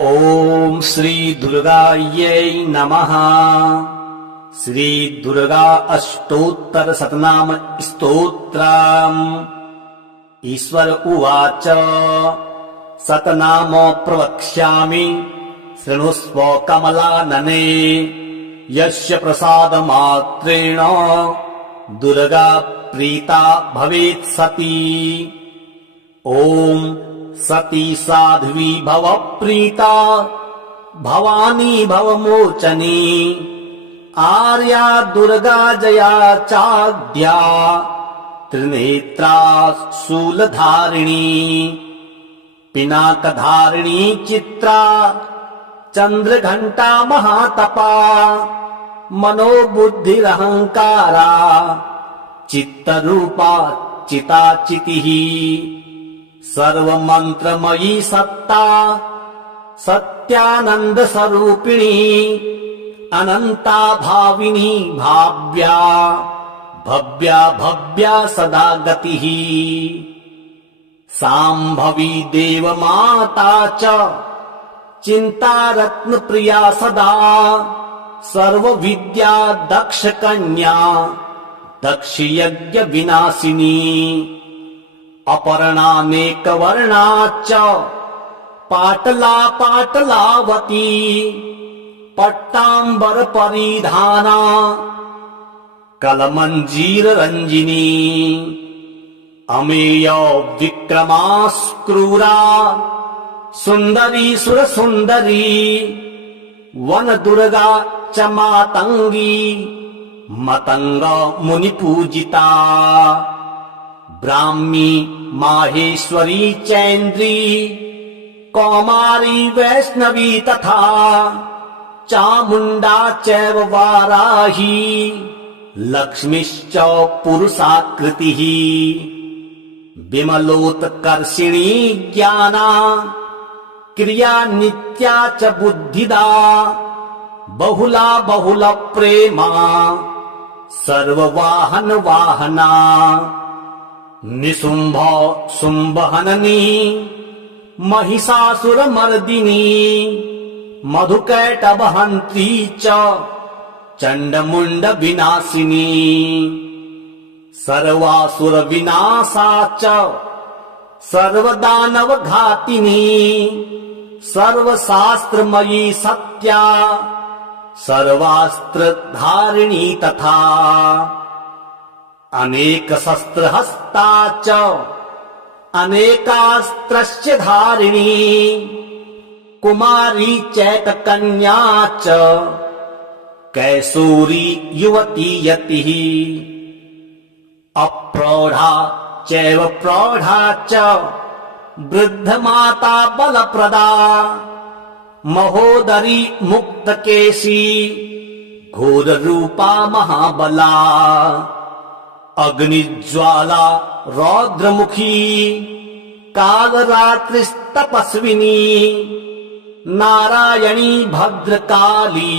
ॐ श्री दुर्गायै नमः। श्री दुर्गा अष्टोत्तर शतनाम स्तोत्रम्। ईश्वर उवाच शतनाम प्रवक्ष्यामि शृणुष्व कमलानने। यस्य प्रसादमात्रेण दुर्गा प्रीता भवेत् सती। ॐ सती साध्वी भव प्रीता भवानी भव मोचनी। आर्या दुर्गा जया चाद्या त्रिनेत्रा शूलधारिणी। पिनाकधारिणी चित्रा चंद्रघंटा महातपा। मनोबुद्धिरहंकारा चित्तरूपा चिताचितिः। सर्वमंत्रमयी सत्ता सत्यानंद स्वरूपिणी। अनंता भाविनी भाव्या भव्या भव्या सदा गतिः। सांभवी देवमाता च चिंता रत्न प्रिया सदा। सर्व विद्या दक्ष कन्या दक्ष यज्ञ विनाशिनी। अपर्णानेक वर्णाच्च पाटला पाटलावती। पट्टांबर परिधाना कलमंजीर रंजिनी। अमेय विक्रमास्क्रूरा सुंदरी सुर सुंदरी। वन दुर्गा च मातंगी मतंग मुनि पूजिता। ब्राह्मी माहेश्वरी चैन्द्री कौमारी वैष्णवी तथा। चामुंडा चैव वाराही लक्ष्मीश्च पुरुषाकृतिः। विमलोत्कर्षिणी ज्ञाना क्रिया नित्या च बुद्धिदा। बहुला बहुल प्रेमा सर्ववाहन वाहना। निशुंभ शुंभहननी महिषासुर मर्दिनी। मधुकैटभहंत्री च चंडमुंड विनाशिनी। सर्वासुर विनाशा च सर्वदानव घातिनी। सर्वशास्त्रमयी सत्या सर्वास्त्र धारिणी तथा। अनेक शस्त्र हस्ता च अनेकास्त्रस्य धारिणी। कुमारी चैत कन्या च कैसूरी युवती यतिः। अप्रौढ़ा चैव प्रौढ़ा च वृद्ध माता बलप्रदा। महोदरी मुक्तकेशी घोर रूपा महाबला। अग्निज्वाला रौद्रमुखी कालरात्रिस्तपस्विनी। नारायणी भद्रकाली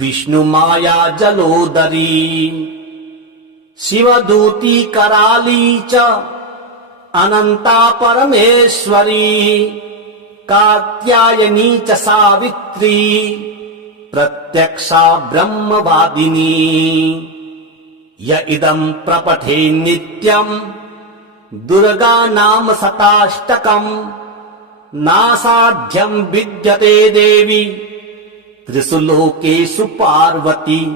विष्णुमाया जलोदरी। शिवदूती कराली च अनंता परमेश्वरी। कात्यायनी च सावित्री प्रत्यक्षा ब्रह्मवादिनी। य इदं प्रपठे नित्यं दुर्गा नाम शताष्टकम्। नासाध्यं विद्यते देवी त्रिषु लोकेषु पार्वती।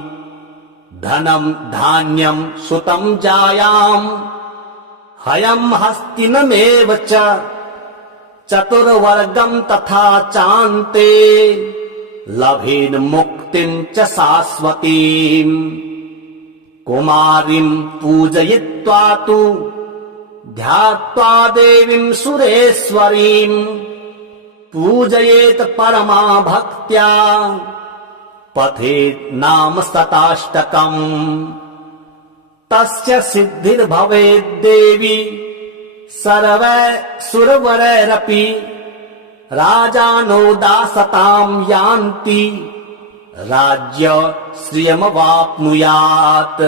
धनं धान्यं सुतं जायाम् हयं हस्तिनमेव च। चतुर्वर्गं तथा चान्ते लभेन मुक्तिं च शाश्वतीम्। कुमारीं पूजयित्वा तु ध्यात्वा देवीं सुरेश्वरीं। पूजयेत परमा भक्त्या पठेत् नाम शताष्टकम्। तस्य सिद्धिर्भवेत् देवी सर्वैः राजानो दासतां यान्ति राज्य श्रियमवाप्नुयात्।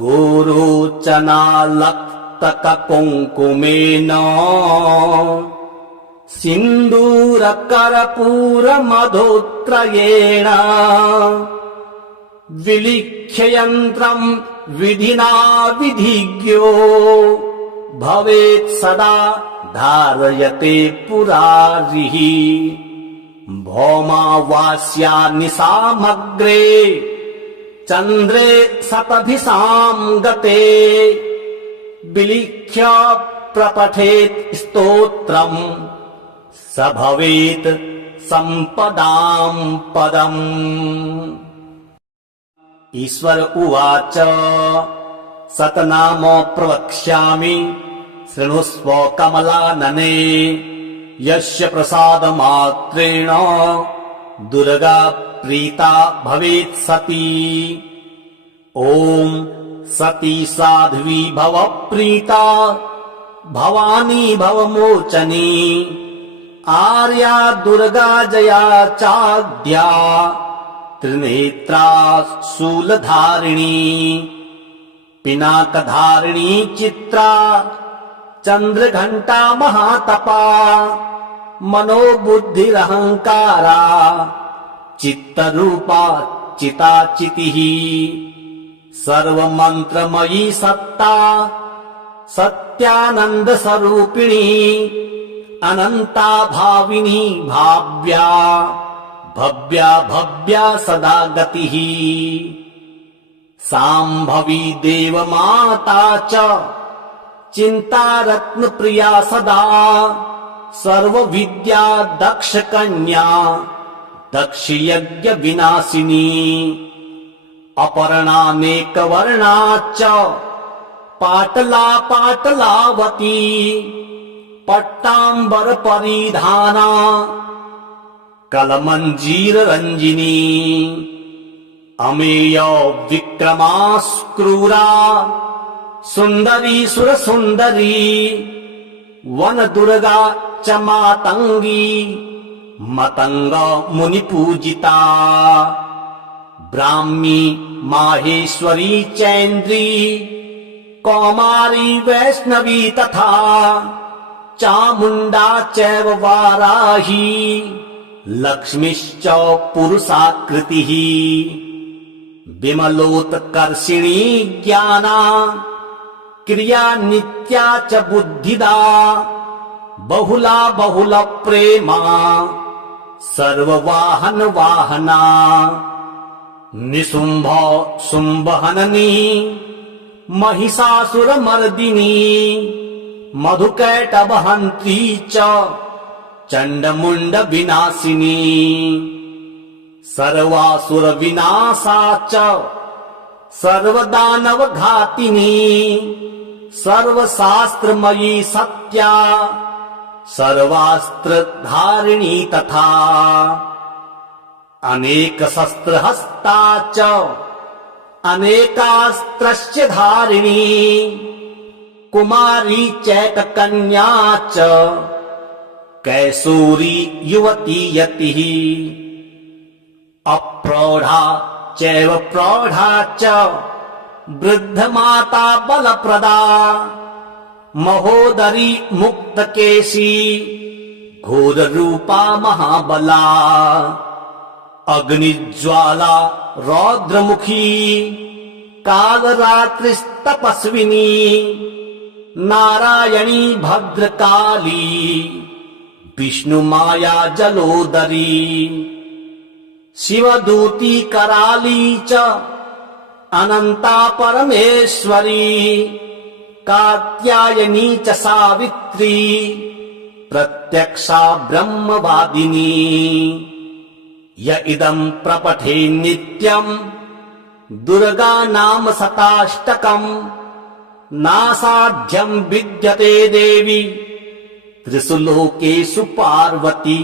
गोरोचनालक्तक कुङ्कुमेन सिन्दूरकर्पूरमधुत्रयेण विलिख्य यन्त्रम् विधिना विधिज्ञो भवेत् सदा धारयते पुरारिः भौमावास्या निशामग्रे चन्द्रे शतभिसाम् गते विलिख्य प्रपठेत् स्तोत्रम् स भवेत् सम्पदाम् पदम्। ईश्वर उवाच शतनाम प्रवक्ष्यामि शृणुष्व कमलानने यस्य प्रसादमात्रेण दुर्गा प्रीता भवेत् सती। ॐ सती साध्वी भव प्रीता भवानी भवमोचनी आर्या दुर्गा जया चाद्या त्रिनेत्रा शूलधारिणी पिनाकधारिणी चित्रा चन्द्रघण्टा महातपा मनोबुद्धिरहङ्कारा चित्तरूपा चिताचितिः सर्वमन्त्रमयी सत्ता सत्यानन्दस्वरूपिणी अनन्ता भाविनी भाव्या भव्या भव्या सदा गतिः साम्भवी देवमाता च चिन्तारत्नप्रिया सदा सर्वविद्या दक्षकन्या दक्षयज्ञविनाशिनी अपर्णानेकवर्णा च पाटला पाटलावती पट्टाम्बरपरिधाना कलमञ्जीररञ्जिनी अमेय विक्रमास्क्रूरा सुन्दरी सुरसुन्दरी वनदुर्गा च मातङ्गी मतङ्ग मुनिपूजिता ब्राह्मी माहेश्वरी चैन्द्री कौमारी वैष्णवी तथा चामुण्डा चैव वाराही लक्ष्मीश्च पुरुषाकृतिः विमलोत्कर्षिणी ज्ञाना क्रिया नित्या च बुद्धिदा बहुला बहुल प्रेमा सर्ववाहन वाहना निशुम्भ शुम्भहननी महिषासुरमर्दिनी मधुकैटभहन्त्री च चण्डमुण्ड विनाशिनी सर्वासुर विनाशा च सर्वदानवघातिनी सर्वशास्त्रमयी सत्या सर्वास्त्रधारिणी तथा अनेकशस्त्रहस्ता च अनेकास्त्रस्य धारिणी कुमारी चैककन्या च कैसूरी युवती यतिः अप्रौढा चैव प्रौढा च वृद्धमाता बलप्रदा महोदरी मुक्तकेशी घोररूपा महाबला अग्निज्वाला रौद्रमुखी कालरात्रिस्तपस्विनी नारायणी भद्रकाली विष्णुमाया जलोदरी शिवदूती कराली च अनंता परमेश्वरी कात्यायनी च सावित्री प्रत्यक्षा ब्रह्मवादिनी य इदं प्रपठे नित्यम् दुर्गा नाम शताष्टकम् नासाध्यं विद्यते देवी त्रिषु लोकेषु पार्वती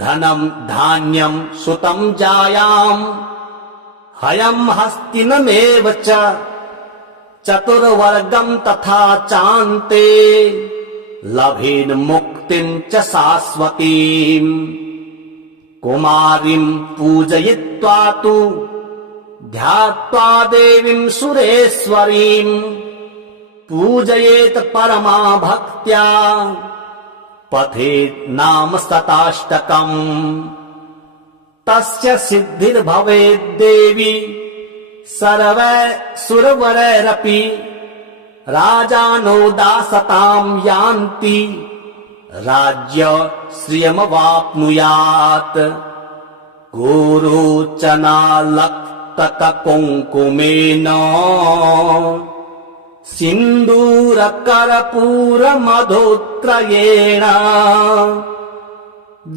धनं धान्यं सुतं जायाम् हयं हस्तिनमेव च चतुर्वर्गं तथा चान्ते लभेन मुक्तिं च शाश्वतीम् कुमारीं पूजयित्वा तु ध्यात्वा देवीं सुरेश्वरीं पूजयेत परमा भक्त्या पठेत् नाम शताष्टकम् तस्य सिद्धिर्भवेद्देवी सर्वैः राजानो दासताम् यान्ति राज्य श्रियमवाप्नुयात् गोरोचनालक्तककुङ्कुमेन सिन्दूरकर्पूरमधुत्रयेण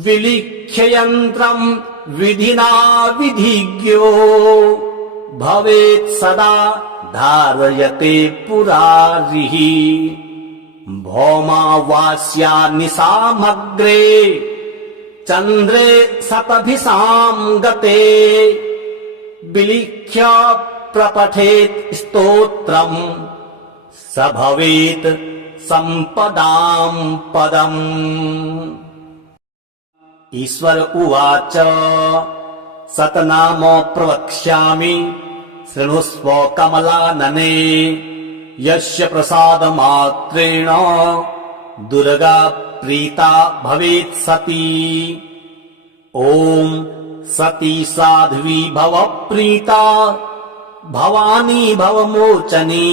विलिख्य यन्त्रम् विधिना विधिज्ञो भवेत् सदा धारयते पुरारिः भौमावास्या निशामग्रे चन्द्रे शतभिसाम् गते विलिख्य प्रपठेत् स्तोत्रम् स भवेत् सम्पदाम् पदम्। ईश्वर उवाच शतनाम प्रवक्ष्यामि शृणुष्व कमलानने यस्य प्रसादमात्रेण दुर्गा प्रीता भवेत् सती। ॐ सती साध्वी भव प्रीता भवानी भवमोचनी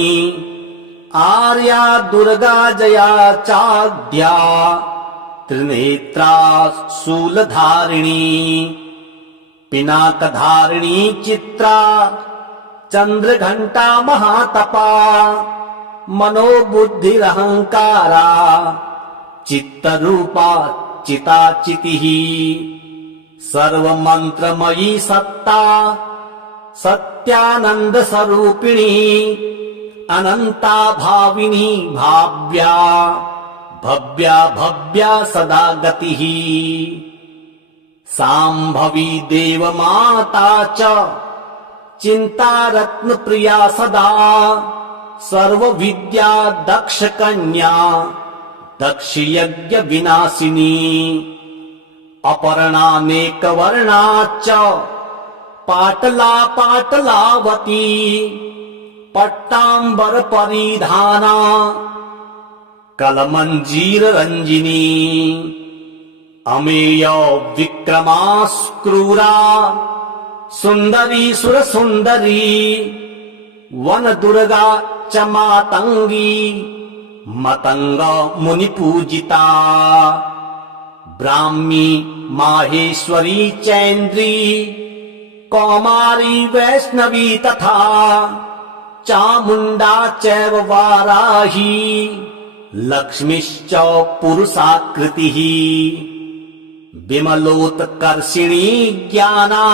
आर्या दुर्गा जया चाद्या त्रिनेत्रा शूलधारिणी पिनाकधारिणी चित्रा चन्द्रघण्टा महातपा मनोबुद्धिरहङ्कारा चित्तरूपा चिताचितिः सर्वमन्त्रमयी सत्ता सत्यानन्दस्वरूपिणी अनन्ता भाविनी भाव्या भव्या भव्या सदा गतिः साम्भवी देवमाता च चिन्तारत्नप्रिया सदा सर्वविद्या दक्षकन्या दक्षयज्ञविनाशिनी अपर्णानेकवर्णा च पाटला पाटलावती पट्टाम्बरपरिधाना कलमञ्जीररञ्जिनी अमेय विक्रमास्क्रूरा सुन्दरी सुरसुन्दरी वनदुर्गा च मातङ्गी मतङ्ग मुनिपूजिता ब्राह्मी माहेश्वरी चैन्द्री कौमारी वैष्णवी तथा चामुण्डा चैव वाराही लक्ष्मीश्च पुरुषाकृतिः विमलोत्कर्षिणी ज्ञाना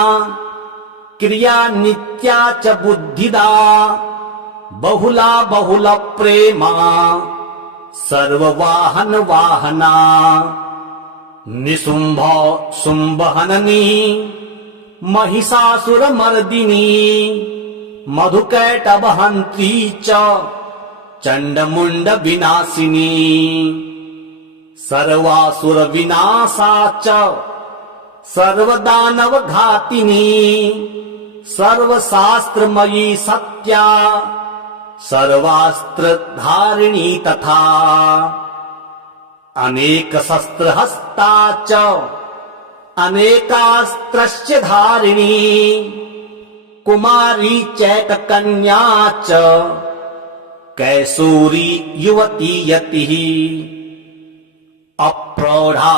क्रिया नित्या च बुद्धिदा बहुला बहुल प्रेमा सर्ववाहन वाहना निशुम्भ शुम्भहननी महिषासुरमर्दिनी मधुकैटभहन्त्री च चण्डमुण्ड विनाशिनी सर्वासुर विनाशा च सर्वदानव घातिनी सर्वशास्त्रमयी सत्या सर्वास्त्रधारिणी तथा अनेक शस्त्रहस्ता च अनेकास्त्रस्य धारिणी कुमारी चैककन्या च कैसूरी युवती यतिः अप्रौढा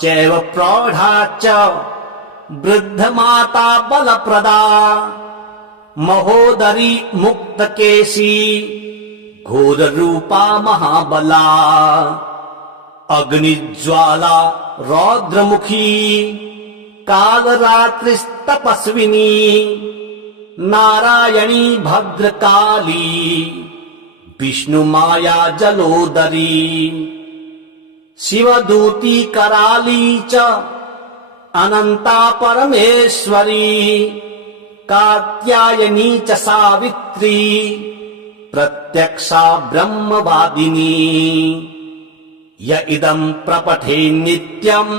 चैव प्रौढा च वृद्धमाता बलप्रदा महोदरी मुक्तकेशी घोररूपा महाबला अग्निज्वाला रौद्रमुखी कालरात्रिस्तपस्विनी नारायणी भद्रकाली विष्णुमाया जलोदरी शिवदूती कराली च अनंता परमेश्वरी कात्यायनी च सावित्री प्रत्यक्षा ब्रह्मवादिनी य इदं प्रपठे नित्यम्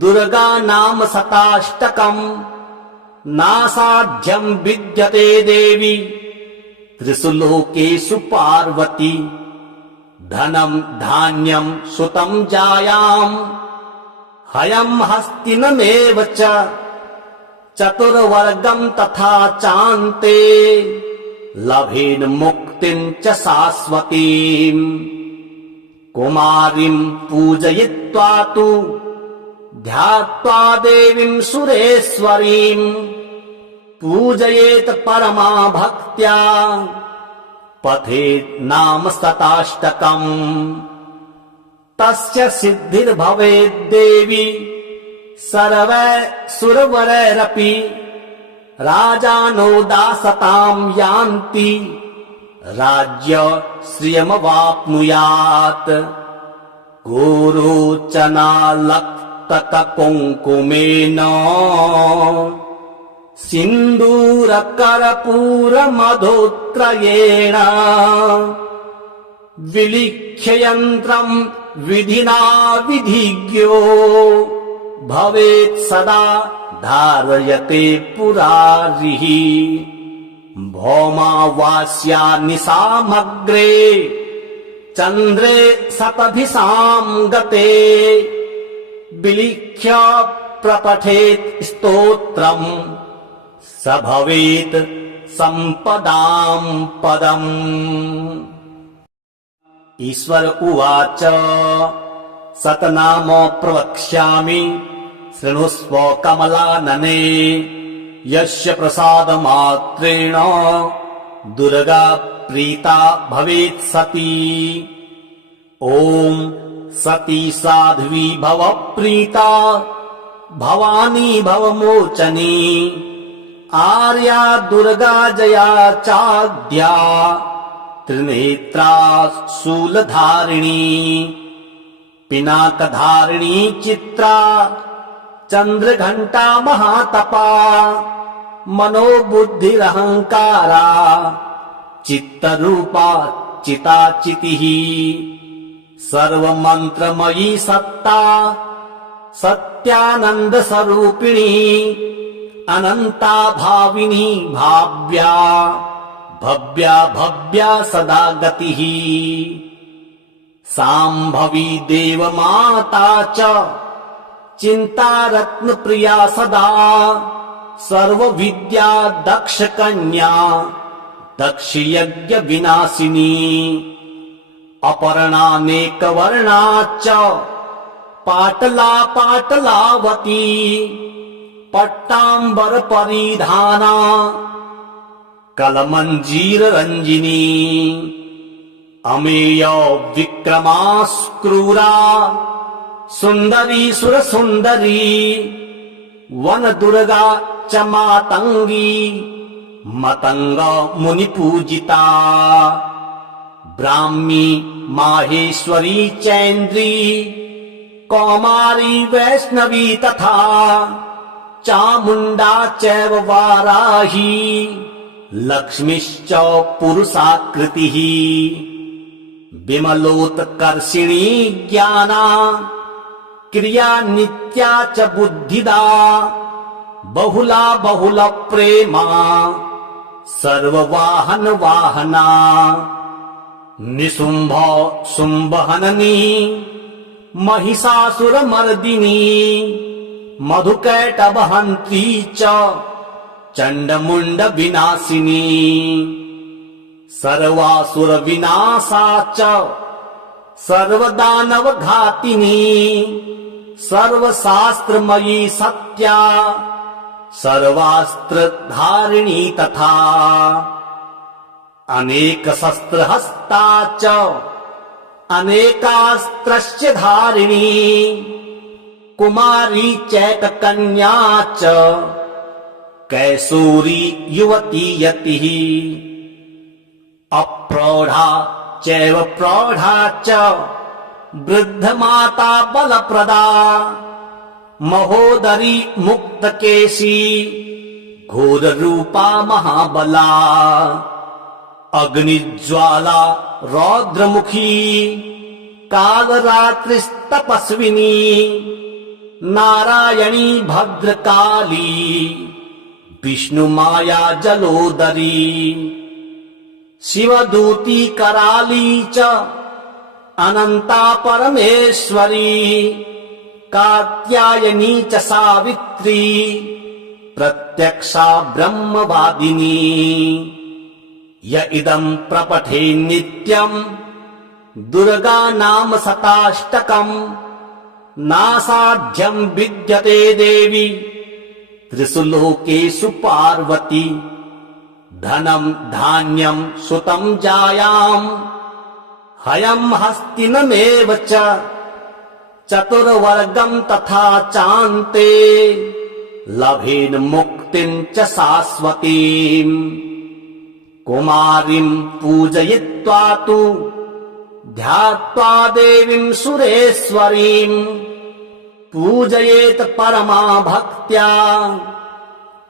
दुर्गा नाम शताष्टकम् नासाध्यं विद्यते देवी त्रिषु लोकेषु पार्वती धनं धान्यं सुतं जायाम् हयं हस्तिनमेव च चतुर्वर्गं तथा चान्ते लभेन मुक्तिं च शाश्वतीम् कुमारीं पूजयित्वा तु ध्यात्वा देवीं सुरेश्वरीं पूजयेत परमा भक्त्या पठेत् नाम शताष्टकम् तस्य सिद्धिर्भवेत् देवी सर्वैर्सुरवरैरपि राजानो दासतां यान्ति राज्य श्रियमवाप्नुयात् गोरोचनालक्तककुङ्कुमेन सिन्दूरकर्पूरमधुत्रयेण विलिख्य यन्त्रम् विधिना विधिज्ञो भवेत् सदा धारयते पुरारिः भौमावास्या निशामग्रे चन्द्रे शतभिषां गते विलिख्य प्रपठेत् स्तोत्रम् स भवेत् सम्पदां पदम्। ईश्वर उवाच शतनाम प्रवक्ष्यामि शृणुष्व कमलानने यस्य प्रसादमात्रेण दुर्गा प्रीता भवेत् सती। ॐ सती साध्वी भव प्रीता भवानी भवमोचनी आर्या दुर्गा जया चाद्या त्रिनेत्रा शूलधारिणी पिनाकधारिणी चित्रा चन्द्रघण्टा महातपा मनोबुद्धिरहङ्कारा चित्तरूपा चिताचितिः सर्वमन्त्रमयी सत्ता सत्यानन्दस्वरूपिणी अनन्ता भाविनी भाव्या भव्या भव्या सदा गतिः साम्भवी देवमाता च चिन्तारत्नप्रिया सदा सर्वविद्या दक्षकन्या दक्षयज्ञविनाशिनी अपर्णानेकवर्णा च पाटला पाटलावती पट्टाम्बर परिधाना कलमञ्जीररञ्जिनी अमेय विक्रमास्क्रूरा सुन्दरी सुरसुन्दरी वनदुर्गा च मातङ्गी मतङ्ग मुनिपूजिता ब्राह्मी माहेश्वरी चैन्द्री कौमारी वैष्णवी तथा चामुण्डा चैव वाराही लक्ष्मीश्च पुरुषाकृतिः विमलोत्कर्षिणी ज्ञाना क्रिया नित्या च बुद्धिदा बहुला बहुल प्रेमा सर्ववाहन वाहना निशुम्भ शुम्भहननी महिषासुरमर्दिनी मधुकैटभहन्त्री च चण्डमुण्ड विनाशिनी सर्वासुर विनाशा च सर्वदानव घातिनी सर्वशास्त्रमयी सत्या सर्वास्त्रधारिणी तथा अनेक शस्त्रहस्ता च अनेकास्त्रस्य धारिणी कुमारी चैककन्या च कैसूरी युवती यतिः अप्रौढा चैव प्रौढा च वृद्धमाता बलप्रदा महोदरी मुक्तकेशी घोररूपा महाबला अग्निज्वाला रौद्रमुखी कालरात्रिस्तपस्विनी नारायणी भद्रकाली विष्णुमाया जलोदरी शिवदूती कराली च अनंता परमेश्वरी कात्यायनी च सावित्री प्रत्यक्षा ब्रह्मवादिनी य इदं प्रपठे नित्यं दुर्गा नाम शताष्टकं नासाध्यं विद्यते देवी त्रिषु लोकेषु पार्वती धनं धान्यं सुतं जायां हयं हस्तिनमेव च चतुर्वर्गं तथा चान्ते लभेन मुक्तिं च शाश्वतीम् कुमारीं पूजयित्वा तु ध्यात्वा देवीं सुरेश्वरीं पूजयेत परमा भक्त्या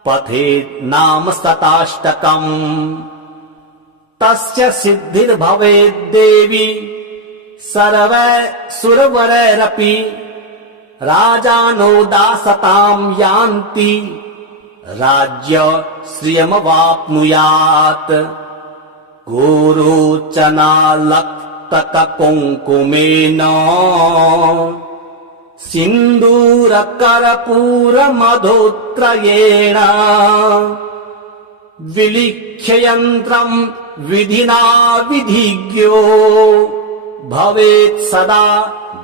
पठेत् नाम शताष्टकम् तस्य सिद्धिर्भवेत् देवी सर्वैः राजानो दासतां यान्ति राज्य श्रियमवाप्नुयात् गोरोचनालक्तककुङ्कुमेन सिन्दूरकर्पूरमधुत्रयेण विलिख्य यन्त्रं विधिना विधिज्ञो भवेत् सदा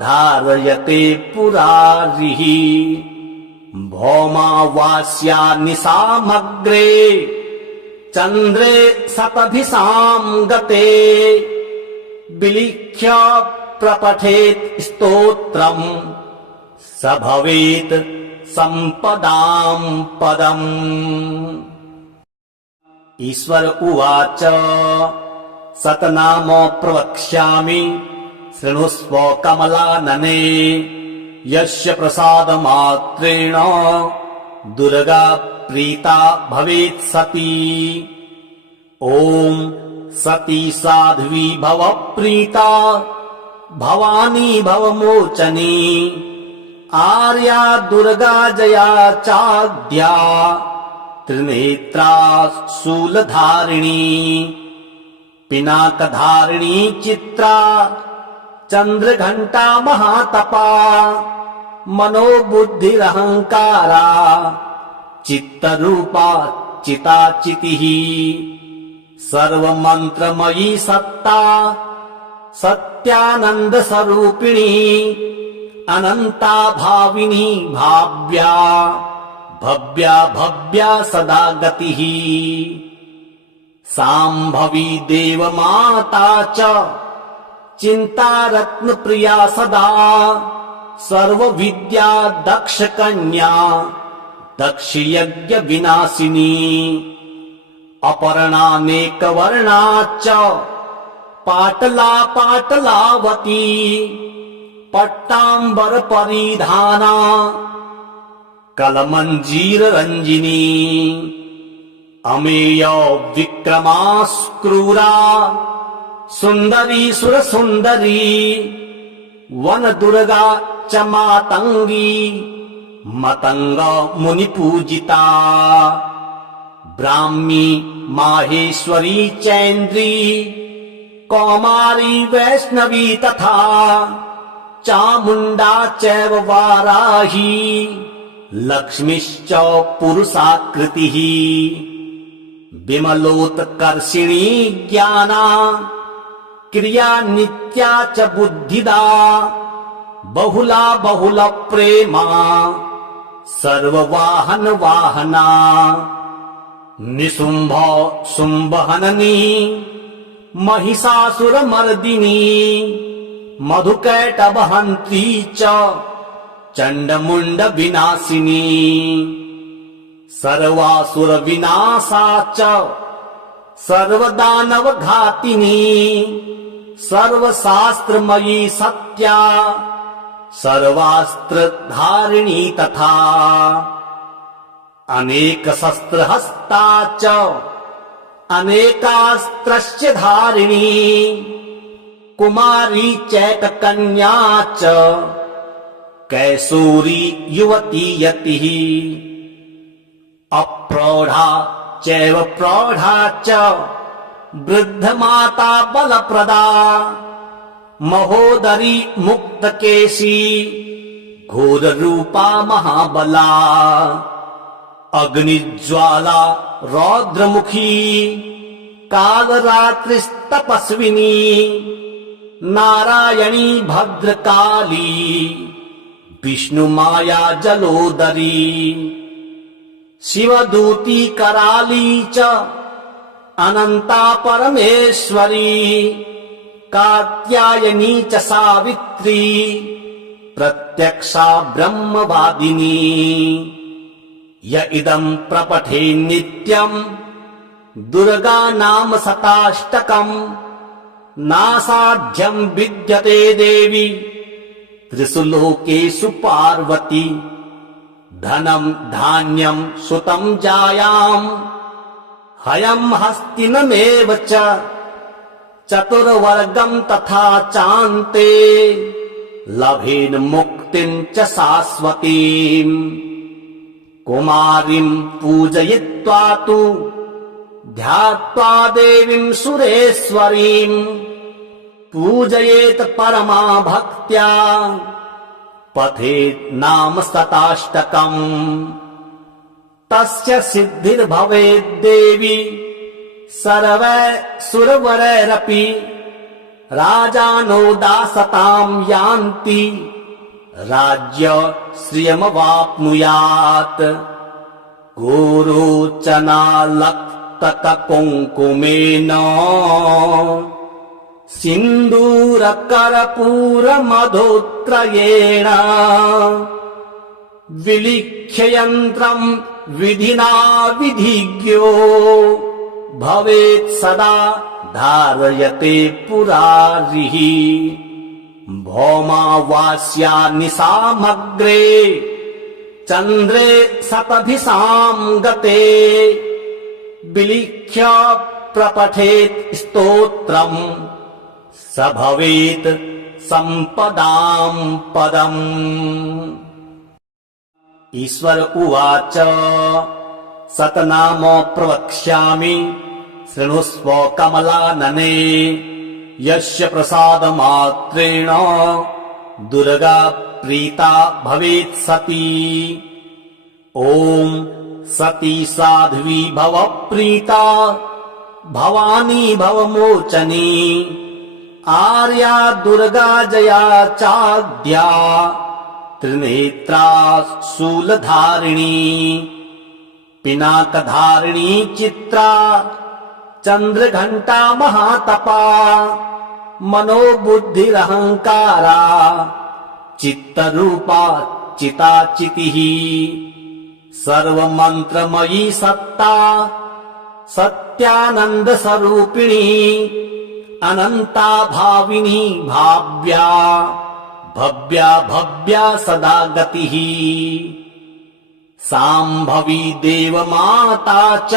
धारयते पुरारिः भौमावास्या निशामग्रे चन्द्रे शतभिषां गते विलिख्य प्रपठेत् स्तोत्रम् स भवेत् सम्पदां पदम्। ईश्वर उवाच शतनाम प्रवक्ष्यामि शृणुष्व कमलानने यस्य प्रसादमात्रेण दुर्गा प्रीता भवेत् सती ॐ सती साध्वी भव प्रीता भवानी भवमोचनी आर्या दुर्गा जया चाद्या त्रिनेत्रा शूलधारिणी पिनाकधारिणी चित्रा चंद्रघंटा महातपा मनोबुद्धिरहंकारा चित्तरूपा चिताचितिः सर्वमंत्रमयी सत्ता सत्यानंद स्वरूपिणी अनंता भाविनी भाव्या भव्या भव्या सदा गतिः सांभवी देवमाता च चिंता रत्न प्रिया सदा सर्व विद्या दक्ष कन्या दक्ष यज्ञ विनाशिनी अपर्णानेक वर्णा च पाटला पाटलावती पट्टांबर परिधाना कलमंजीर रंजिनी अमेय विक्रमास्क्रूरा सुंदरी सुर सुंदरी वन दुर्गा च मातंगी मतंग मुनि पूजिता ब्राह्मी माहेश्वरी चैन्द्री कौमारी वैष्णवी तथा चामुंडा चैव वाराही लक्ष्मीश्च पुरुषाकृतिः विमलोत्कर्षिणी ज्ञाना क्रिया नित्या च बुद्धिदा बहुला बहुल प्रेमा सर्ववाहन वाहना निशुंभ शुंभहननी महिषासुरमर्दिनी मधुकैटभहन्त्री च चंडमुंड विनाशिनी सर्वासुर विनाशा च सर्वदानव घातिनी सर्वशास्त्रमयी सत्या सर्वास्त्र धारिणी तथा अनेक शस्त्र हस्ता च अनेकास्त्रस्य धारिणी कुमारी चैक कन्या च कैसूरी युवती यतिः अप्रौढ़ा चैव प्रौढ़ा च वृद्ध माता बलप्रदा महोदरी मुक्तकेशी घोर रूपा महाबला अग्निज्वाला रौद्रमुखी कालरात्रिस्तपस्विनी नारायणी भद्रकाली विष्णुमाया जलोदरी शिवदूती कराली च अनंता परमेश्वरी कात्यायनी च सावित्री प्रत्यक्षा ब्रह्मवादिनी य इदं प्रपठे नित्यं दुर्गा नाम शताष्टकम् नासाध्यं विद्यते देवी त्रिषु लोकेषु पार्वती धनं धान्यं सुतं जायाम् हयं हस्तिनमेव च चतुर्वर्गं तथा चान्ते लभेन मुक्तिं च शाश्वतीम् कुमारीं पूजयित्वा तु ध्यात्वा देवीं सुरेश्वरीं पूजयेत परमा भक्त्या पठेत् नाम शताष्टकम् तस्य सिद्धिर्भवेत् देवी सर्वैः राजानो दासतां यान्ति राज्य श्रियमवाप्नुयात् गोरोचनालक्तककुङ्कुमेन सिन्दूरकर्पूरमधुत्रयेण विलिख्य यन्त्रं विधिना विधिज्ञो भवेत् सदा धारयते पुरारिः भौमावास्या निशामग्रे चन्द्रे शतभिसां गते विलिख्य प्रपठेत् स्तोत्रम् स भवेत् सम्पदां पदम्। ईश्वर उवाच शतनाम प्रवक्ष्यामि शृणुष्व कमलानने यस्य प्रसादमात्रेण दुर्गा प्रीता भवेत् सती ॐ सती साध्वी भव प्रीता भवानी भवमोचनी आर्या दुर्गा जया चाद्या त्रिनेत्रा शूलधारिणी पिनाकधारिणी चित्रा चंद्रघंटा महातपा मनोबुद्धिरहंकारा चित्तरूपा चिताचितिः सर्वमंत्रमयी सत्ता सत्यानंद स्वरूपिणी अनंता भाविनी भाव्या भव्या भव्या सदा गतिः सांभवी देवमाता च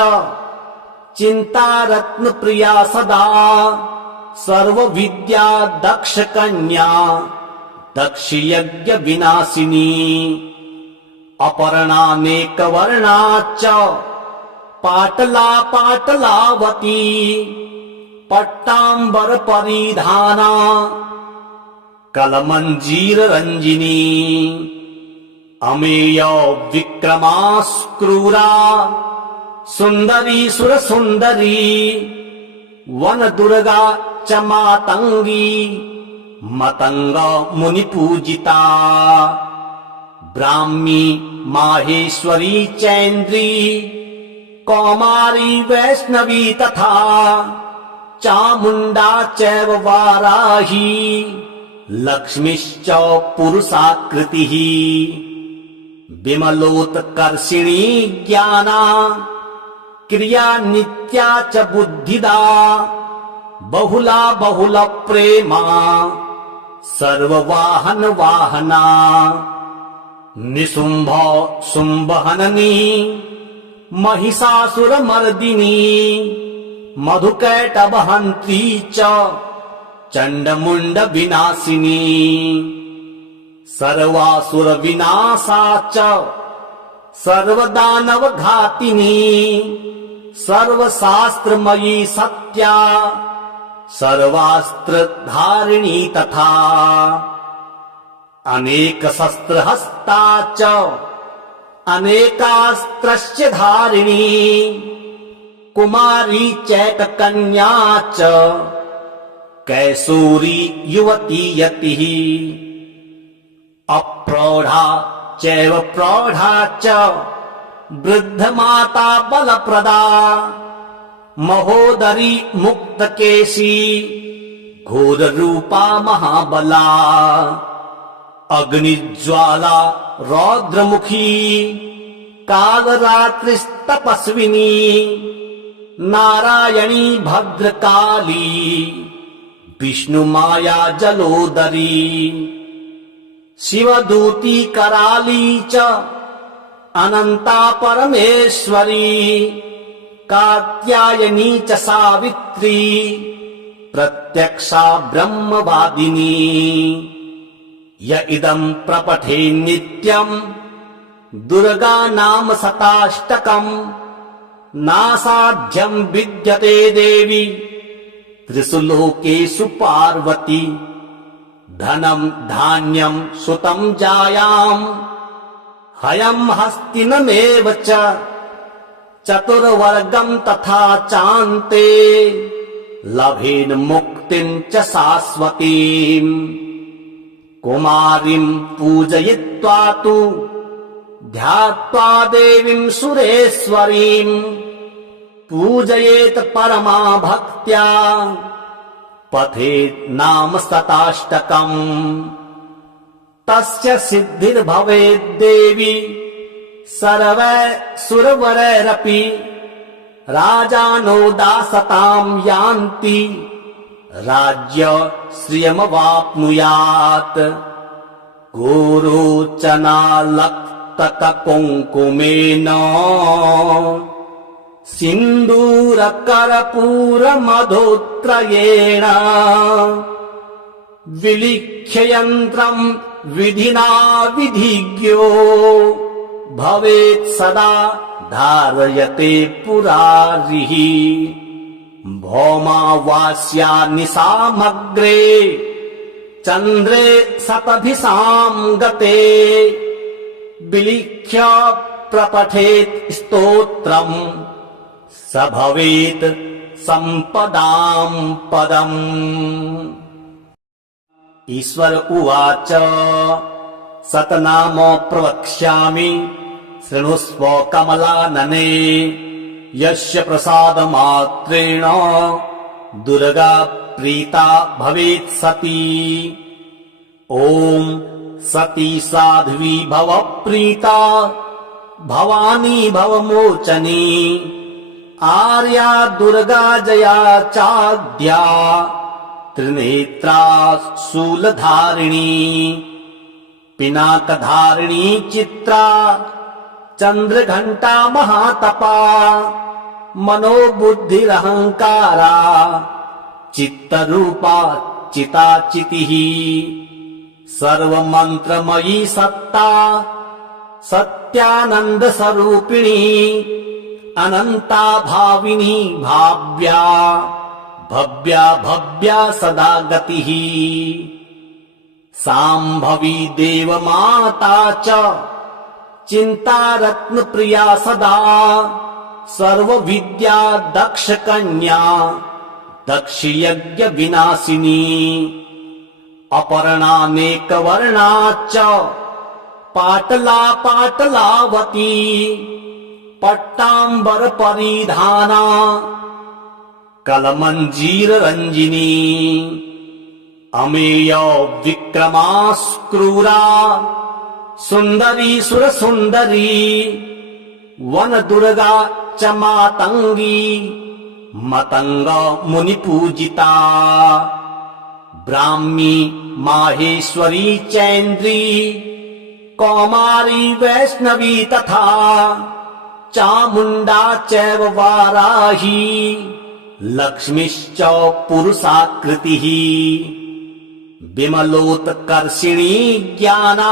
चिंता रत्न प्रिया सदा सर्व विद्या दक्ष कन्या दक्ष यज्ञ विनाशिनी अपर्णानेक वर्णा च पाटला पाटलावती पट्टांबर परिधाना कलमंजीर रंजिनी अमेय विक्रमास्क्रूरा सुंदरी सुर सुंदरी वन दुर्गा च मातंगी मतंग मुनि पूजिता ब्राह्मी माहेश्वरी चैन्द्री कौमारी वैष्णवी तथा चामुंडा चैव वाराही लक्ष्मीश्च पुरुषाकृतिः विमलोत्कर्षिणी ज्ञाना क्रिया नित्या च बुद्धिदा बहुला बहुल प्रेमा सर्ववाहन वाहना निशुंभ शुंभहननी महिषासुरमर्दिनी मधुकैटभहन्त्री च चंडमुंड विनाशिनी सर्वासुर विनाशा च सर्वदानव घातिनी सर्वशास्त्रमयी सत्या सर्वास्त्रधारिणी तथा अनेकशस्त्रहस्ता च अनेकास्त्रस्य धारिणी कुमारी चैककन्या च कैशोरी युवती यतिः अप्रौढा चैव प्रौढा च वृद्धमाता बलप्रदा महोदरी मुक्तकेशी घोररूपा महाबला अग्निज्वाला रौद्रमुखी कालरात्रिस्तपस्विनी नारायणी भद्रकाली विष्णुमाया जलोदरी शिवदूती कराली च अनंता परमेश्वरी कात्यायनी च सावित्री प्रत्यक्षा ब्रह्मवादिनी य इदं प्रपठे नित्यम् दुर्गा नाम शताष्टकम् नासाध्यं विद्यते देवी त्रिषु लोकेषु पार्वती धनं धान्यं सुतं जायाम् हयं हस्तिनमेव च चतुर्वर्गं तथा चान्ते लभेन मुक्तिं च शाश्वतीम् कुमारीं पूजयित्वा तु ध्यात्वा देवीं सुरेश्वरीं पूजयेत परमा भक्त्या पठेत् नाम शताष्टकम् तस्य सिद्धिर्भवेत् देवी सर्वैः राजानो दासतां यान्ति राज्य श्रियमवाप्नुयात् गोरोचनालक्तककुङ्कुमेन सिन्दूरकर्पूरमधोत्रयेण विलिख्य यन्त्रम् विधिना विधिज्ञो भवेत् सदा धारयते पुरारिः भौमावास्या निशामग्रे चन्द्रे शतभिषां गते विलिख्य प्रपठेत् स्तोत्रम् स भवेत् सम्पदां पदम्। ईश्वर उवाच शतनाम प्रवक्ष्यामि शृणुष्व कमलानने यस्य प्रसादमात्रेण दुर्गा प्रीता भवेत् सती ॐ सती साध्वी भव प्रीता भवानी भवमोचनी आर्या दुर्गा जया चाद्या त्रिनेत्रा शूलधारिणी पिनाकधारिणी चित्रा चंद्रघंटा महातपा मनोबुद्धिरहंकारा चित्तरूपा चिताचितिः सर्वमंत्रमयी सत्ता सत्यानंद स्वरूपिणी अनंता भाविनी भाव्या भव्या भव्या सदा गतिः सांभवी देवमाता च चिंता रत्न प्रिया सदा सर्व विद्या दक्ष कन्या दक्ष यज्ञ विनाशिनी अपर्णानेक वर्णा च पाटला पाटलावती पट्टांबर परिधाना कलमंजीर रंजिनी अमेय विक्रमास्क्रूरा सुंदरी सुर सुंदरी वन दुर्गा च मातंगी मतंग मुनि पूजिता ब्राह्मी माहेश्वरी चैन्द्री कौमारी वैष्णवी तथा चामुंडा चैव वाराही लक्ष्मीश्च पुरुषाकृतिः विमलोत्कर्षिणी ज्ञाना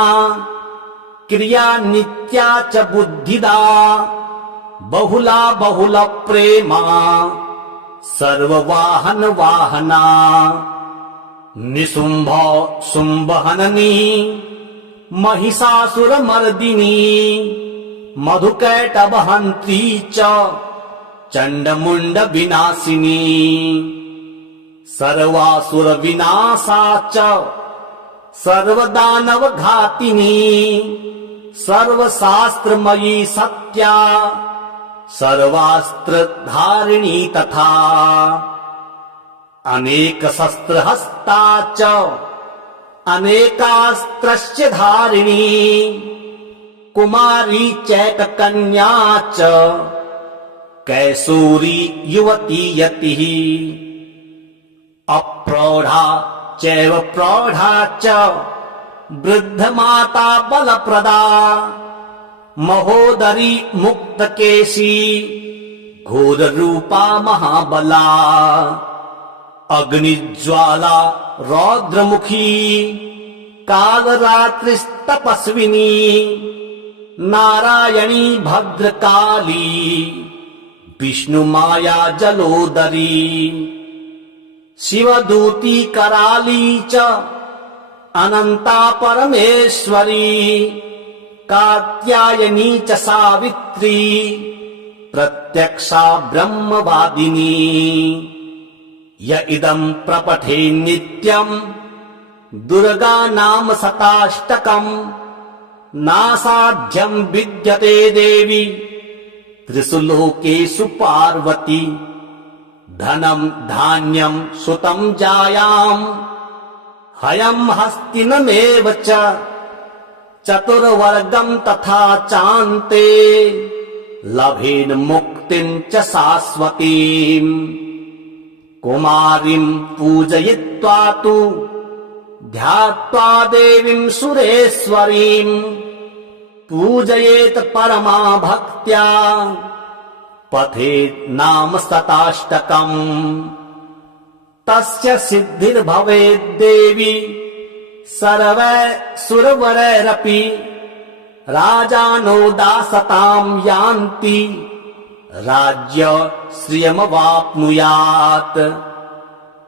क्रिया नित्या च बुद्धिदा बहुला बहुल प्रेमा सर्ववाहन वाहना निशुंभ शुंभहननी महिषासुरमर्दिनी मधुकैटभहन्त्री च चण्डमुण्ड विनाशिनी सर्वासुर विनाशा च सर्वदानव घातिनी सर्वशास्त्रमयी सत्या सर्वास्त्रधारिणी तथा अनेक शस्त्रहस्ता च अनेकास्त्रस्य धारिणी कुमारी चैककन्या च कैसूरी युवती यतिः अप्रौढा चैव प्रौढा च वृद्धमाता बलप्रदा महोदरी मुक्तकेशी घोररूपा महाबला अग्निज्वाला रौद्रमुखी कालरात्रिस्तपस्विनी नारायणी भद्रकाली विष्णुमाया जलोदरी शिवदूती कराली च अनंता परमेश्वरी कात्यायनी च सावित्री प्रत्यक्षा ब्रह्मवादिनी य इदं प्रपठे नित्यं दुर्गा नाम शताष्टकं नासाध्यं विद्यते देवी त्रिषु लोकेषु पार्वती धनं धान्यं सुतं जायां हयं हस्तिनमेव च चतुर्वर्गं तथा चान्ते लभेन मुक्तिं च शाश्वतीम् कुमारीं पूजयित्वा तु ध्यात्वा देवीं सुरेश्वरीं पूजयेत परमा भक्त्या पठेत् नाम शताष्टकम् तस्य सिद्धिर्भवेत् देवी सर्वैः राजानो दासतां यान्ति राज्य श्रियमवाप्नुयात्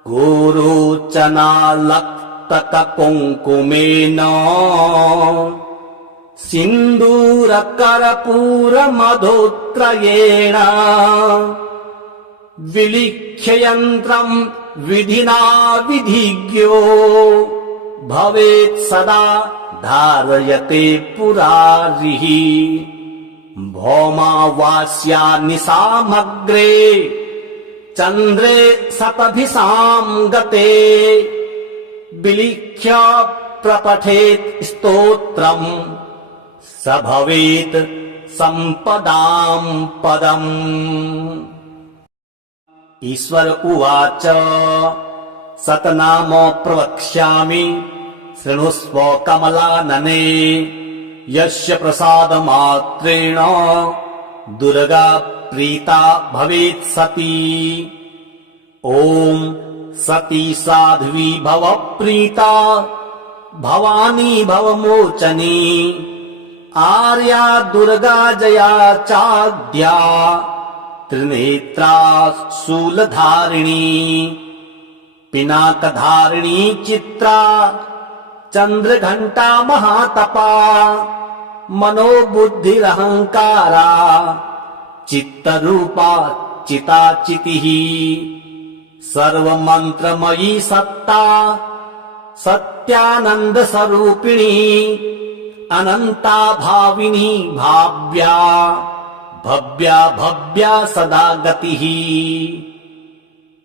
गोरोचनालक्तककुङ्कुमेन सिन्दूरकर्पूरमधुत्रयेण विलिख्य यन्त्रं विधिना विधिज्ञो भवेत् सदा धारयते पुरारिः भौमावास्या निशामग्रे चन्द्रे शतभिषां गते विलिख्य प्रपठेत् स्तोत्रम् स भवेत् सम्पदां पदम्। ईश्वर उवाच शतनाम प्रवक्ष्यामि शृणुष्व कमलानने यस्य प्रसादमात्रेण दुर्गा प्रीता भवेत् सती ॐ सती साध्वी भव प्रीता भवानी भवमोचनी आर्या दुर्गा जया चाद्या त्रिनेत्रा शूलधारिणी पिनाकधारिणी चित्रा चंद्रघंटा महातपा मनोबुद्धिरहंकारा चित्तरूपा चिताचितिः सर्वमंत्रमयी सत्ता सत्यानंद स्वरूपिणी अनंता भाविनी भाव्या भव्या भव्या सदा गतिः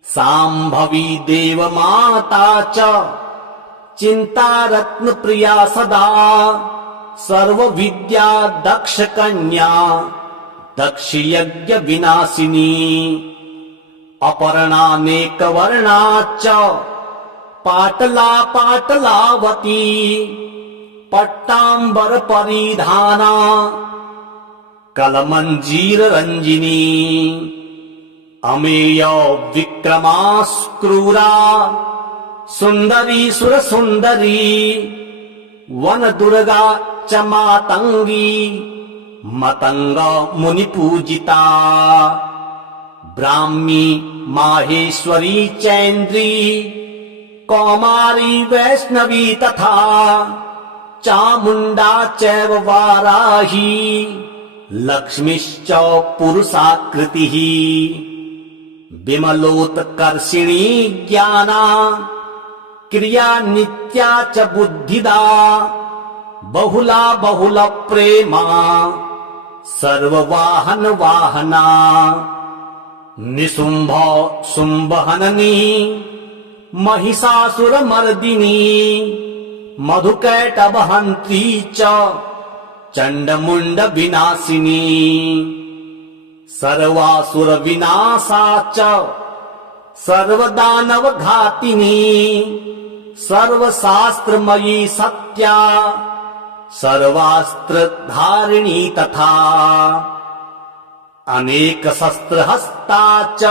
सांभवी देवमाता च चिंता रत्न प्रिया सदा सर्व विद्या दक्ष कन्या दक्ष यज्ञ विनाशिनी अपर्णानेक वर्णा च पाटला पाटलावती पट्टांबर परिधाना कलमंजीर रंजिनी अमेय विक्रमास्क्रूरा सुंदरी सुर सुंदरी वन दुर्गा च मातंगी मतंग मुनि पूजिता ब्राह्मी माहेश्वरी चैन्द्री कौमारी वैष्णवी तथा चामुण्डा चैव वाराही लक्ष्मीश्च पुरुषाकृतिः विमलोत्कर्षिणी ज्ञाना क्रिया नित्या च बुद्धिदा बहुला बहुल प्रेमा सर्ववाहन वाहना निशुंभ शुंभहननी महिषासुरमर्दिनी मधुकैटभहन्त्री च चण्डमुण्ड विनाशिनी सर्वासुर विनाशा च सर्वदानव घातिनी सर्वशास्त्रमयी सत्या सर्वास्त्र धारिणी तथा अनेक शस्त्र हस्ता च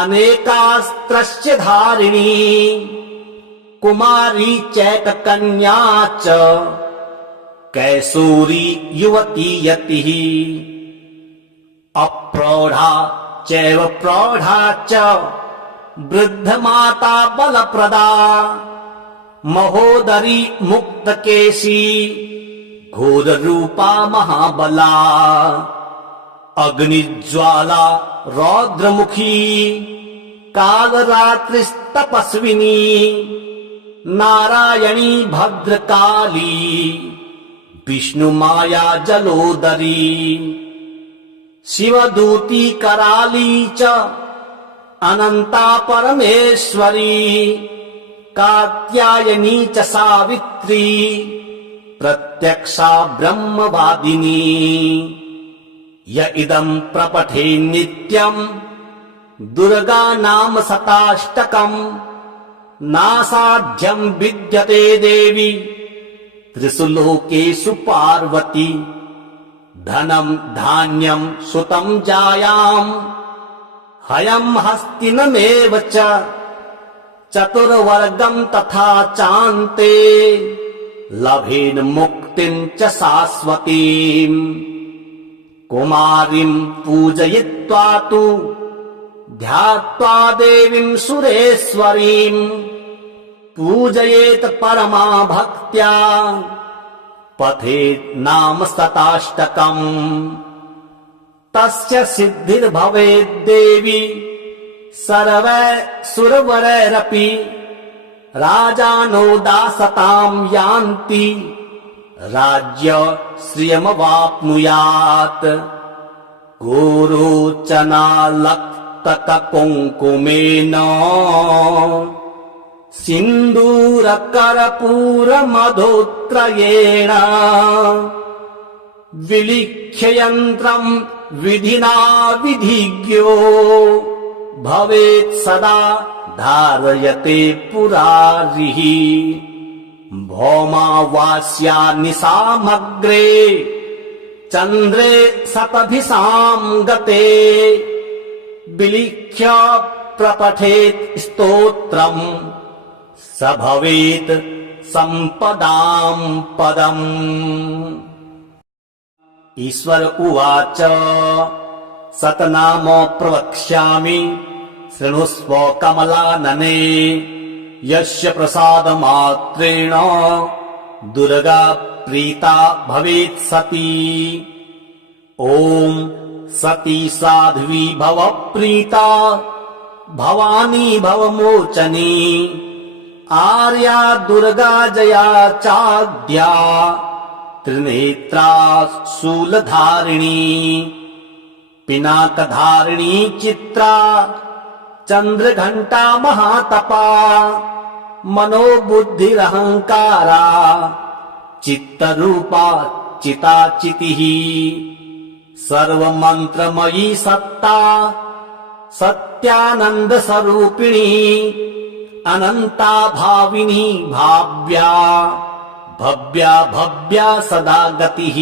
अनेकास्त्रस्य धारिणी कुमारी चैक कन्या च कैसूरी युवती यतिः अप्रौढ़ा चैव प्रौढ़ा च वृद्ध माता बलप्रदा महोदरी मुक्तकेशी घोर रूपा महाबला अग्निज्वाला रौद्रमुखी कालरात्रिस्तपस्विनी नारायणी भद्रकाली विष्णुमाया जलोदरी शिवदूती कराली च अनंता परमेश्वरी कात्यायनी च सावित्री प्रत्यक्षा ब्रह्मवादिनी य इदं प्रपठे नित्यं दुर्गा नाम शताष्टकम् नासाध्यं विद्यते देवी त्रिषु लोकेषु पार्वती धनं धान्यं सुतं जायां हयं हस्तिनमेव च चतुर्वर्गं तथा चान्ते लभेन मुक्तिं च शाश्वतीम् कुमारीं पूजयित्वा तु ध्यात्वा देवीं सुरेश्वरीं पूजयेत परमा भक्त्या पठेत् नाम शताष्टकम् तस्य सिद्धिर्भवेत् देवी सर्वैः राजानो दासतां यान्ति राज्य श्रियमवाप्नुयात् गोरोचनालक्तककुङ्कुमेन सिन्दूरकर्पूरमधुत्रयेण विलिख्य यन्त्रं विधिना विधिज्ञो भवेत् सदा धारयते पुरारिः भौमावास्या निशामग्रे चन्द्रे शतभिषां गते विलिख्य प्रपठेत् स्तोत्रम् स भवेत् सम्पदां पदम्। ईश्वर उवाच शतनाम प्रवक्ष्यामि शृणुष्व कमलानने यस्य प्रसादमात्रेण दुर्गा प्रीता भवेत् सती ॐ सती साध्वी भव प्रीता भवानी भवमोचनी आर्या दुर्गा जया चाद्या त्रिनेत्रा शूलधारिणी पिनाकधारिणी चित्रा चंद्रघंटा महातपा मनोबुद्धिरहंकारा चित्तरूपा चिताचितिः सर्वमंत्रमयी सत्ता सत्यानंद स्वरूपिणी अनंता भाविनी भाव्या भव्या भव्या सदा गतिः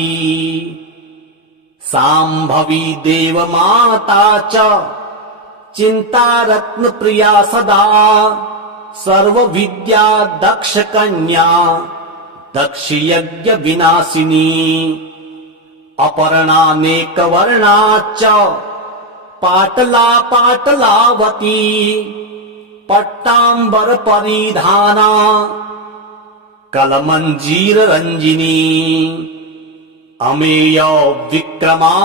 सांभवी देवमाता च चिंता रत्न प्रिया सदा सर्व विद्या दक्ष कन्या दक्ष यज्ञ विनाशिनी अपर्णानेक वर्णा च पाटला पाटलावती पट्टांबर परिधाना कलमंजीर रंजिनी अमेय विक्रमा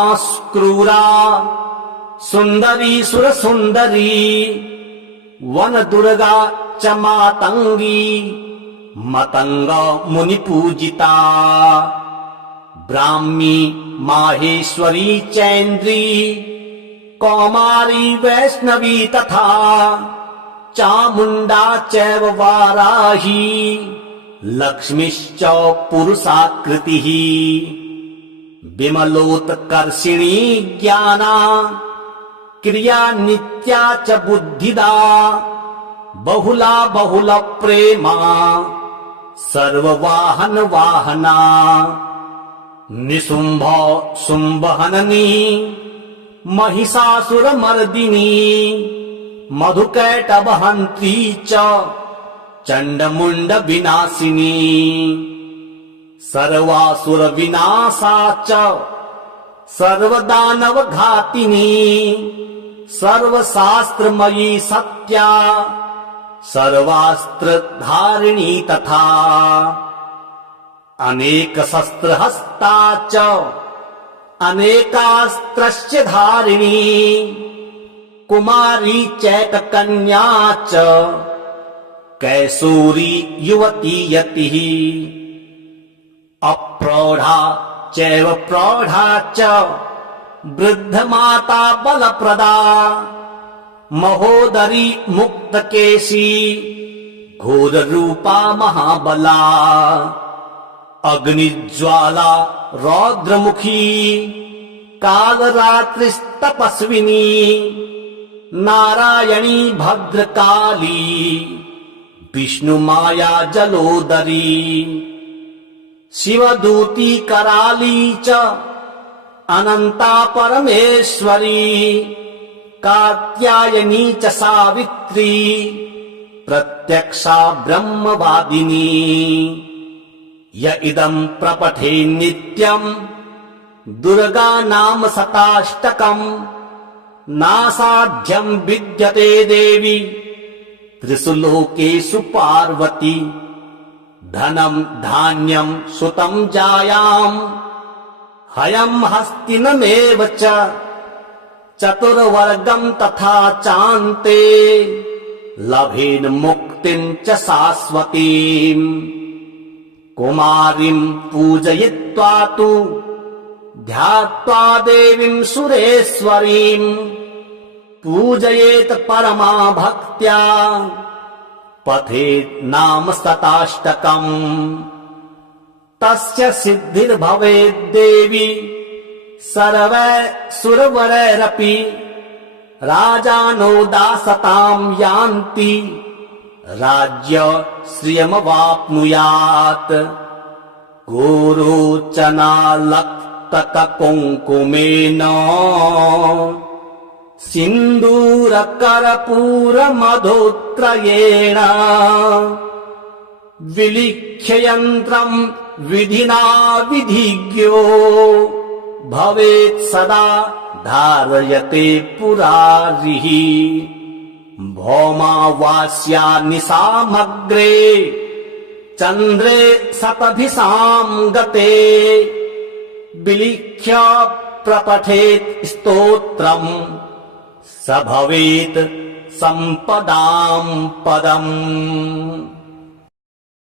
क्रूरा सुंदरी सुर सुंदरी वन दुर्गा च मातंगी मतंग मुनि पूजिता ब्राह्मी माहेश्वरी चैन्द्री कौमारी वैष्णवी तथा चामुंडा चैव वाराही लक्ष्मीश्च पुरुषाकृतिः विमलोत्कर्षिणी ज्ञाना क्रिया नित्या च बुद्धिदा बहुला बहुल प्रेमा सर्ववाहन वाहना निशुंभ शुंभहननी महिषासुरमर्दिनी मधुकैटभहन्त्री च चण्डमुण्ड विनाशिनी सर्वासुर विनाशा च सर्वदानव घातिनी सर्वशास्त्रमयी सत्या सर्वास्त्र धारिणी तथा अनेक शस्त्र हस्ता च अनेकास्त्रस्य धारिणी कुमारी चैक कन्या च कैसूरी युवती यतिः अप्रौढ़ा चैव प्रौढ़ा च वृद्ध माता बलप्रदा महोदरी मुक्तकेशी घोर रूपा महाबला अग्निज्वाला रौद्रमुखी कालरात्रिस्तपस्विनी नारायणी भद्रकाली विष्णुमाया जलोदरी शिवदूती कराली च अनंता परमेश्वरी कात्यायनी च सावित्री प्रत्यक्षा ब्रह्मवादिनी य इदं प्रपठे नित्यं दुर्गा नाम शताष्टकम् नासाध्यं विद्यते देवी त्रिषु लोकेषु पार्वती धनं धान्यं सुतं जायाम् हयं हस्तिनमेव च चतुर्वर्गं तथा चान्ते लभेन मुक्तिं च शाश्वतीम् कुमारीं पूजयित्वा तु ध्यात्वा देवीं सुरेश्वरीं पूजयेत परमा भक्त्या पठेत् नाम शताष्टकम् तस्य सिद्धिर्भवेत् देवी सर्वैः राजानो दासतां यान्ति राज्य श्रियमवाप्नुयात् गोरोचनालक्तककुङ्कुमेन सिन्दूरकर्पूरमधुत्रयेण विलिख्य यन्त्रम् विधिना विधिज्ञो भवेत् सदा धारयते पुरारिः भौमावास्या निशामग्रे चन्द्रे शतभिषां गते विलिख्य प्रपठेत् स्तोत्रम् स भवेत् सम्पदां पदम्।